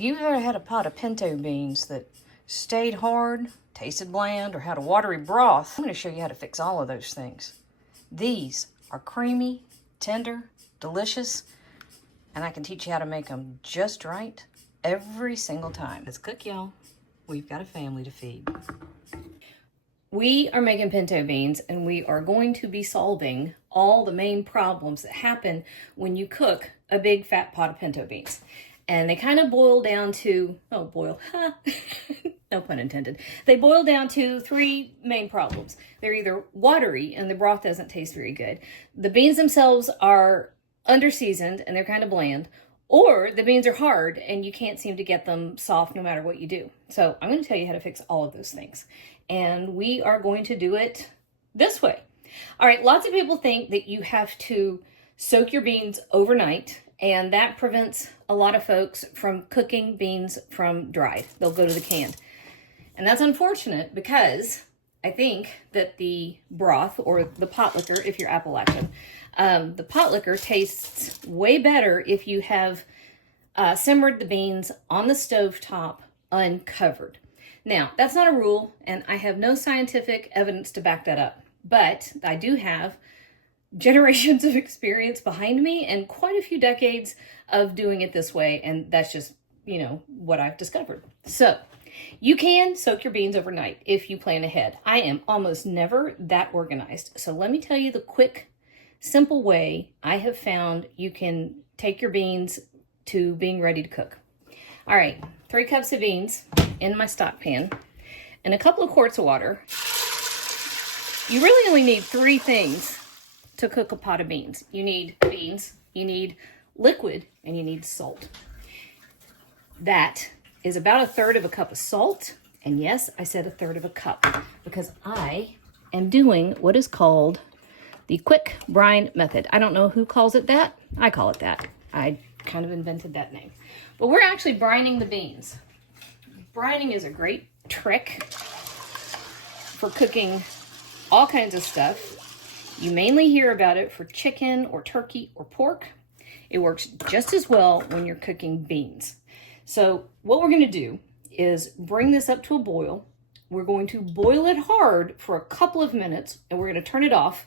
If you've ever had a pot of pinto beans that stayed hard, tasted bland, or had a watery broth, I'm going to show you how to fix all of those things. These are creamy, tender, delicious, and I can teach you how to make them just right every single time. Let's cook, y'all. We've got a family to feed. We are making pinto beans, and we are going to be solving all the main problems that happen when you cook a big fat pot of pinto beans. And they kind of boil down to, no pun intended. They boil down to three main problems. They're either watery and the broth doesn't taste very good. The beans themselves are under-seasoned and they're kind of bland. Or the beans are hard and you can't seem to get them soft no matter what you do. So I'm going to tell you how to fix all of those things. And we are going to do it this way. All right, lots of people think that you have to soak your beans overnight, and that prevents a lot of folks from cooking beans from dried. They'll go to the canned. And that's unfortunate because I think that the broth, or the pot liquor if you're Appalachian, the pot liquor tastes way better if you have simmered the beans on the stovetop uncovered. Now, that's not a rule, and I have no scientific evidence to back that up, but I do have generations of experience behind me and quite a few decades of doing it this way, and that's just, what I've discovered. So, you can soak your beans overnight if you plan ahead. I am almost never that organized, so let me tell you the quick, simple way I have found you can take your beans to being ready to cook. All right, 3 cups of beans in my stock pan and a couple of quarts of water. You really only need 3 things to cook a pot of beans. You need beans, you need liquid, and you need salt. That is about 1/3 of a cup of salt. And yes, I said 1/3 of a cup because I am doing what is called the quick brine method. I don't know who calls it that. I call it that. I kind of invented that name. But we're actually brining the beans. Brining is a great trick for cooking all kinds of stuff. You mainly hear about it for chicken or turkey or pork. It works just as well when you're cooking beans. So what we're going to do is bring this up to a boil. We're going to boil it hard for a couple of minutes, and we're going to turn it off.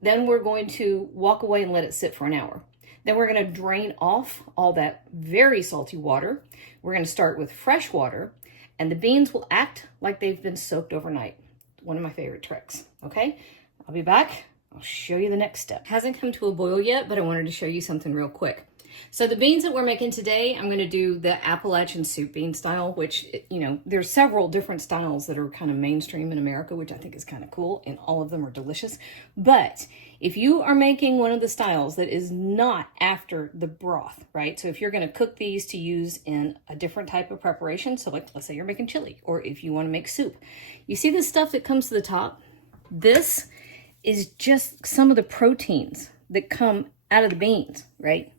Then we're going to walk away and let it sit for an hour. Then we're going to drain off all that very salty water. We're going to start with fresh water, and the beans will act like they've been soaked overnight. One of my favorite tricks. Okay, I'll be back. I'll show you the next step. Hasn't come to a boil yet, but I wanted to show you something real quick. So the beans that we're making today, I'm going to do the Appalachian soup bean style, which, there's several different styles that are kind of mainstream in America, which I think is kind of cool, and all of them are delicious. But if you are making one of the styles that is not after the broth, right? So if you're going to cook these to use in a different type of preparation, so like, let's say you're making chili, or if you want to make soup, you see this stuff that comes to the top? This is just some of the proteins that come out of the beans, right?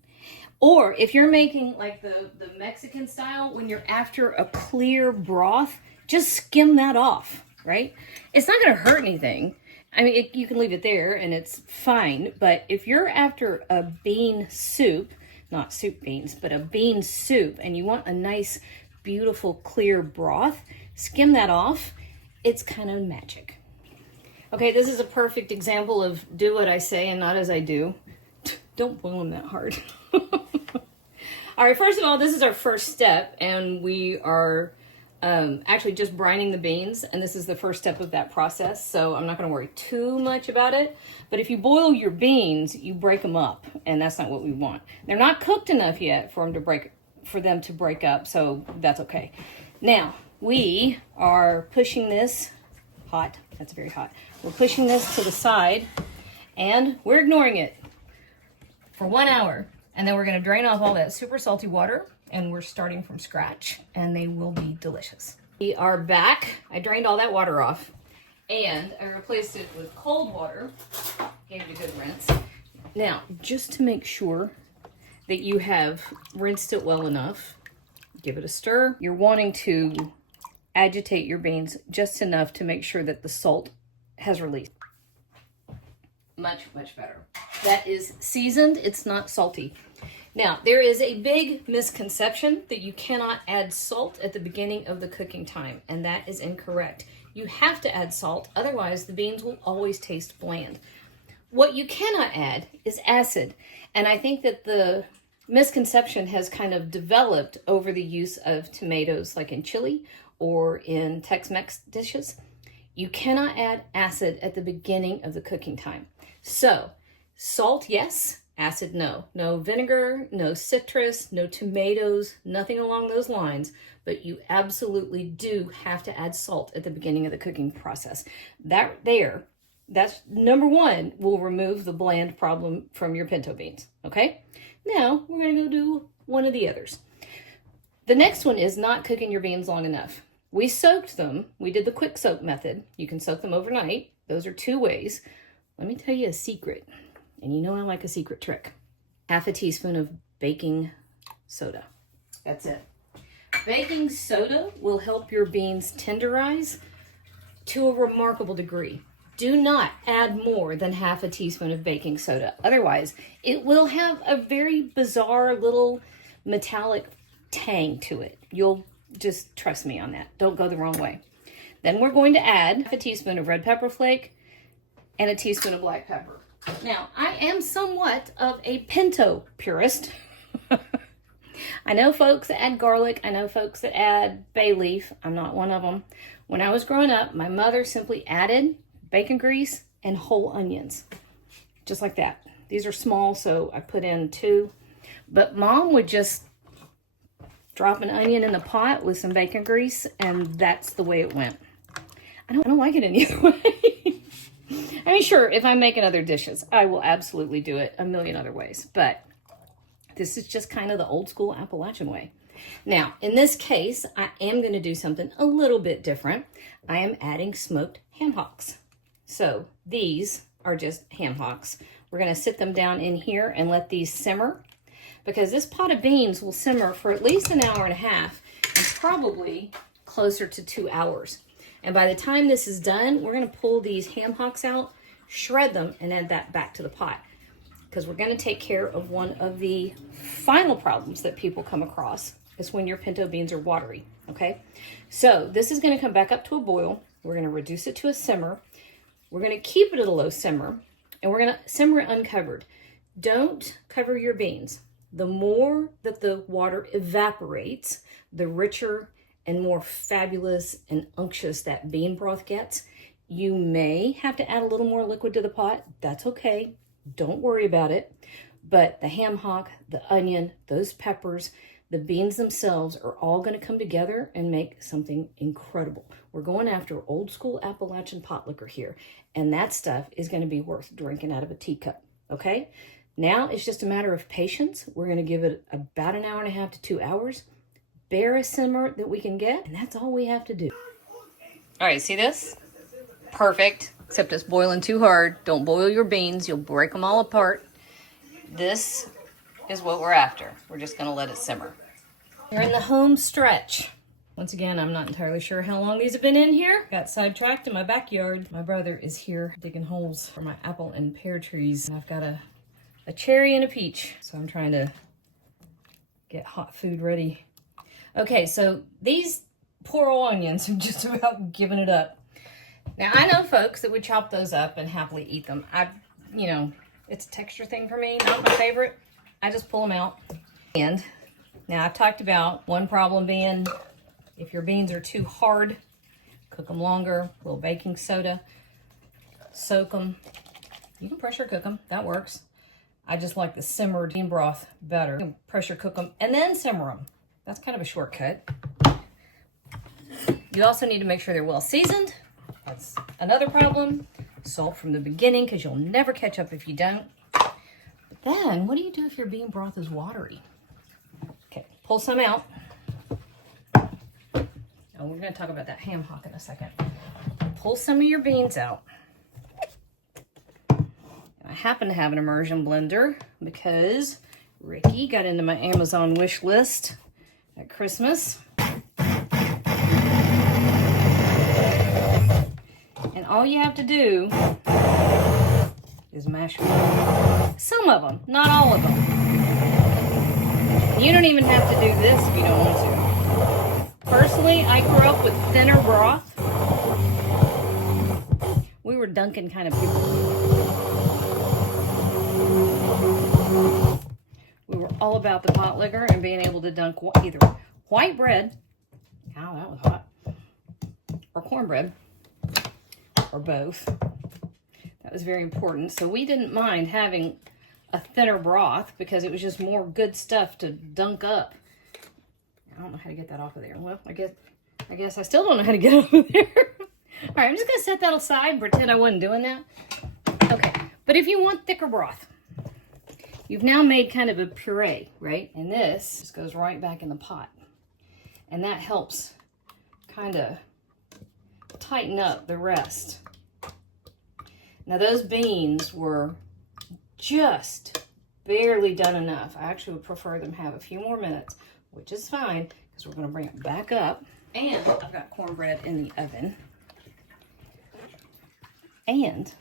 Or if you're making like the Mexican style, when you're after a clear broth, just skim that off, right? It's not going to hurt anything. I mean, you can leave it there and it's fine. But if you're after a bean soup, not soup beans, but a bean soup, and you want a nice, beautiful, clear broth, skim that off. It's kind of magic. Okay, this is a perfect example of do what I say and not as I do. Don't boil them that hard. All right, first of all, this is our first step, and we are actually just brining the beans, and this is the first step of that process, so I'm not going to worry too much about it. But if you boil your beans, you break them up, and that's not what we want. They're not cooked enough yet for them to break up, so that's okay. Now, we are pushing this hot. That's very hot. We're pushing this to the side, and we're ignoring it for 1 hour. And then we're going to drain off all that super salty water, and we're starting from scratch, and they will be delicious. We are back. I drained all that water off, and I replaced it with cold water. Gave it a good rinse. Now, just to make sure that you have rinsed it well enough, give it a stir. You're wanting to agitate your beans just enough to make sure that the salt has released. Much, much better. That is seasoned. It's not salty. Now, there is a big misconception that you cannot add salt at the beginning of the cooking time, and that is incorrect. You have to add salt, otherwise the beans will always taste bland. What you cannot add is acid, and I think that the misconception has kind of developed over the use of tomatoes, like in chili or in Tex-Mex dishes. You cannot add acid at the beginning of the cooking time. So, salt, yes. Acid, no. No vinegar, no citrus, no tomatoes, nothing along those lines. But you absolutely do have to add salt at the beginning of the cooking process. That's number one, will remove the bland problem from your pinto beans, okay? Now, we're going to go do one of the others. The next one is not cooking your beans long enough. We soaked them. We did the quick soak method. You can soak them overnight. Those are 2 ways. Let me tell you a secret. And you know I like a secret trick. 1/2 teaspoon of baking soda. That's it. Baking soda will help your beans tenderize to a remarkable degree. Do not add more than 1/2 teaspoon of baking soda. Otherwise, it will have a very bizarre little metallic tang to it. You'll just trust me on that. Don't go the wrong way. Then we're going to add 1/2 teaspoon of red pepper flake and 1 teaspoon of black pepper. Now, I am somewhat of a pinto purist. I know folks that add garlic. I know folks that add bay leaf. I'm not one of them. When I was growing up, my mother simply added bacon grease and whole onions. Just like that. These are small, so I put in 2. But Mom would just drop an onion in the pot with some bacon grease, and that's the way it went. I don't like it any other way. I mean, sure, if I'm making other dishes, I will absolutely do it a million other ways. But this is just kind of the old school Appalachian way. Now, in this case, I am going to do something a little bit different. I am adding smoked ham hocks. So these are just ham hocks. We're going to sit them down in here and let these simmer, because this pot of beans will simmer for at least 1.5 hours and probably closer to 2 hours. And by the time this is done, we're going to pull these ham hocks out, shred them, and add that back to the pot. Because we're going to take care of one of the final problems that people come across, is when your pinto beans are watery, okay? So this is going to come back up to a boil. We're going to reduce it to a simmer. We're going to keep it at a low simmer, and we're going to simmer it uncovered. Don't cover your beans. The more that the water evaporates, the richer and more fabulous and unctuous that bean broth gets. You may have to add a little more liquid to the pot. That's okay. Don't worry about it. But the ham hock, the onion, those peppers, the beans themselves are all going to come together and make something incredible. We're going after old school Appalachian pot liquor here, and that stuff is going to be worth drinking out of a teacup, okay? Now it's just a matter of patience. We're going to give it about 1.5 hours to 2 hours. Bear a simmer that we can get, and that's all we have to do. All right, see this? Perfect, except it's boiling too hard. Don't boil your beans. You'll break them all apart. This is what we're after. We're just going to let it simmer. We're in the home stretch. Once again, I'm not entirely sure how long these have been in here. Got sidetracked in my backyard. My brother is here digging holes for my apple and pear trees. And I've got a cherry and a peach, so I'm trying to get hot food ready. Okay, so these poor old onions have just about given it up. Now, I know folks that would chop those up and happily eat them. It's a texture thing for me, not my favorite. I just pull them out. And now I've talked about one problem being if your beans are too hard, cook them longer, a little baking soda, soak them. You can pressure cook them, that works. I just like the simmered bean broth better. You can pressure cook them and then simmer them. That's kind of a shortcut. You also need to make sure they're well seasoned. That's another problem. Salt from the beginning, because you'll never catch up if you don't. But then, what do you do if your bean broth is watery? Okay, pull some out. Oh, we're going to talk about that ham hock in a second. Pull some of your beans out. I happen to have an immersion blender because Ricky got into my Amazon wish list at Christmas. And all you have to do is mash them. Some of them, not all of them. You don't even have to do this if you don't want to. Personally, I grew up with thinner broth. We were Dunkin' kind of people. We were all about the pot liquor and being able to dunk either white bread, ow, that was hot, or cornbread, or both. That was very important. So we didn't mind having a thinner broth because it was just more good stuff to dunk up. I don't know how to get that off of there. Well, I guess I still don't know how to get it off of there. All right, I'm just gonna set that aside and pretend I wasn't doing that. Okay, but if you want thicker broth, you've now made kind of a puree, right? And this just goes right back in the pot. And that helps kind of tighten up the rest. Now those beans were just barely done enough. I actually would prefer them have a few more minutes, which is fine because we're going to bring it back up. And I've got cornbread in the oven. And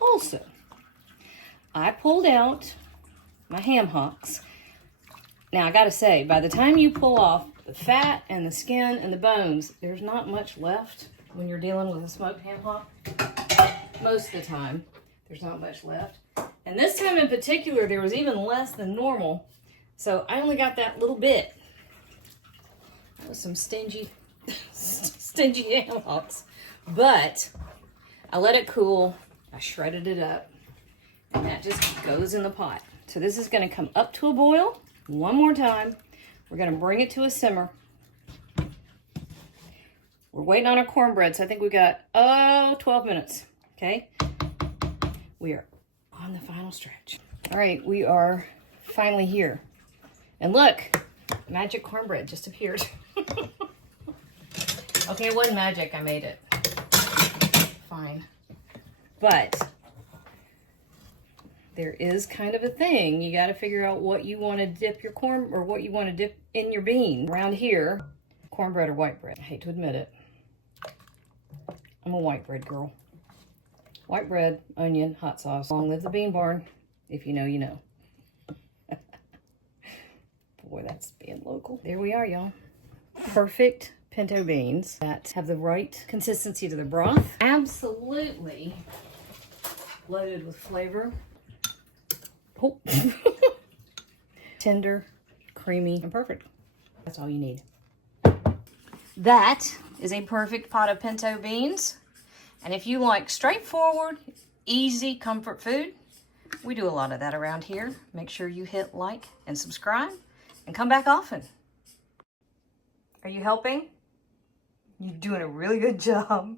also, I pulled out my ham hocks. Now I gotta say, by the time you pull off the fat and the skin and the bones, there's not much left when you're dealing with a smoked ham hock. Most of the time, there's not much left. And this time in particular, there was even less than normal. So I only got that little bit. That was some stingy ham hocks. But I let it cool. I shredded it up. And that just goes in the pot. So this is going to come up to a boil one more time. We're going to bring it to a simmer. We're waiting on our cornbread, so I think we got, 12 minutes. Okay? We are on the final stretch. All right, we are finally here. And look, magic cornbread just appeared. Okay, it wasn't magic, I made it. Fine. But there is kind of a thing. You got to figure out what you want to dip your corn, or what you want to dip in your bean. Around here, cornbread or white bread. I hate to admit it. I'm a white bread girl. White bread, onion, hot sauce. Long live the bean barn. If you know, you know. Boy, that's being local. There we are, y'all. Perfect pinto beans that have the right consistency to the broth. Absolutely loaded with flavor. Oh. Tender, creamy, and perfect. That's all you need. That is a perfect pot of pinto beans. And if you like straightforward, easy comfort food, we do a lot of that around here. Make sure you hit like and subscribe and come back often. Are you helping? You're doing a really good job.